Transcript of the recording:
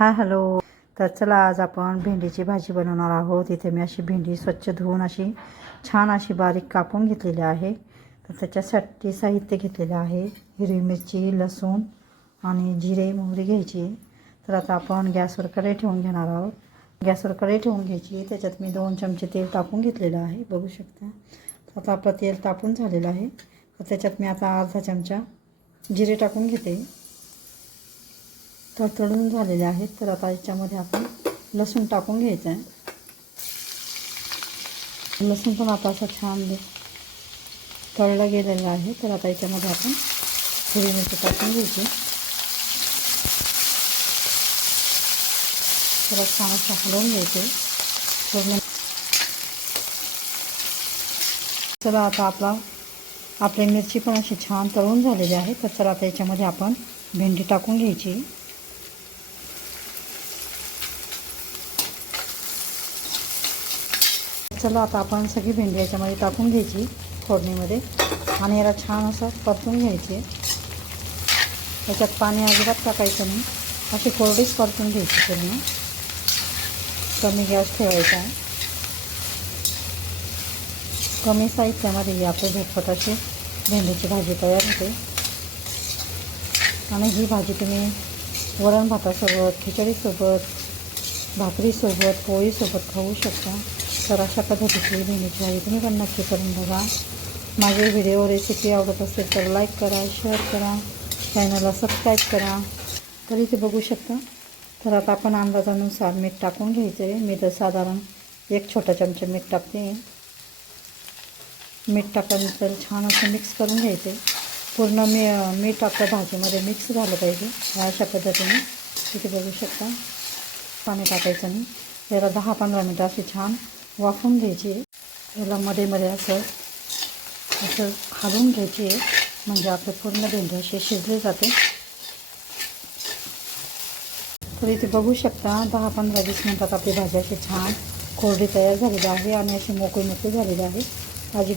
Hello. तर चला आज आपण भेंडीची भाजी बनवणार आहोत. इथे मी अशी भेंडी स्वच्छ धुवून अशी छान अशी बारीक कापून घेतलेली आहे. तर त्याच्यासाठी साहित्य घेतलेलं आहे हिरवी मिरची, लसूण आणि जिरे मोहरी घ्यायची. तर आता आपण गॅसवर कढई ठेवून घेणार आहोत. गॅसवर कढई ठेवून घ्यायची. त्याच्यात मी 2 चमचे तेल टाकून घेतलेलं आहे, बघू शकता. तर आता आपलं तेल तापून झालेलं आहे. तर त्याच्यात मी आता अर्धा चमचा जिरे टाकून घेते. तडतडून झालेले आहेत. तर आता याच्यामध्ये आपण लसूण टाकून घ्यायचं आहे. लसूण पण आता असं छान तळलं गेलेलं आहे. तर आता याच्यामध्ये आपण हिरवी मिरची टाकून घ्यायची. त्याला छान असं हलवून घ्यायचे पूर्ण. चला आता आपली मिरची पण अशी छान तळून झालेली आहे. तर चला आता याच्यामध्ये आपण भेंडी टाकून घ्यायची. चला आता आपण सगळी भेंडी याच्यामध्ये टाकून घ्यायची फोडणीमध्ये आणि याला छान असं परतून घ्यायचे. त्याच्यात पाणी अजिबात टाकायचं नाही, अशी कोरडीच परतून घ्यायची पूर्ण. कमी गॅस ठेवायचा आहे. कमी साहित्यामध्ये आपली झटपट अशी भेंडीची भाजी तयार होते. आणि ही भाजी तुम्ही वरण भातासोबत, खिचडीसोबत, भाकरीसोबत, पोळीसोबत खाऊ शकता. तर अशा पद्धतीची भेंडीची भाजी तुम्ही पण नक्की करून बघा. माझे व्हिडिओ रेसिपी आवडत असेल तर लाईक करा, शेअर करा, चॅनलला सबस्क्राईब करा. तर इथे बघू शकता. तर आता आपण अंदाजानुसार मीठ टाकून घ्यायचं आहे. मी तर साधारण 1 छोटा चमचा मीठ टाकते. मीठ टाकल्यानंतर छान असं मिक्स करून घ्यायचे. पूर्ण मीठ आपल्या भाजीमध्ये मिक्स झालं पाहिजे. अशा पद्धतीने इथे बघू शकता. पाणी टाकायचं नाही. याला 10-15 मिनटं अशी छान वाफवून घ्यायची. याला मध्ये मध्ये असं हलवून घ्यायची, म्हणजे आपले पूर्ण भेंडी असे शिजले जाते. तर इथे बघू शकता 10-15-20 मिनटात आपली भाजी अशी छान कोरडी तयार झालेली आहे आणि अशी मोकळी झालेली आहे. भाजी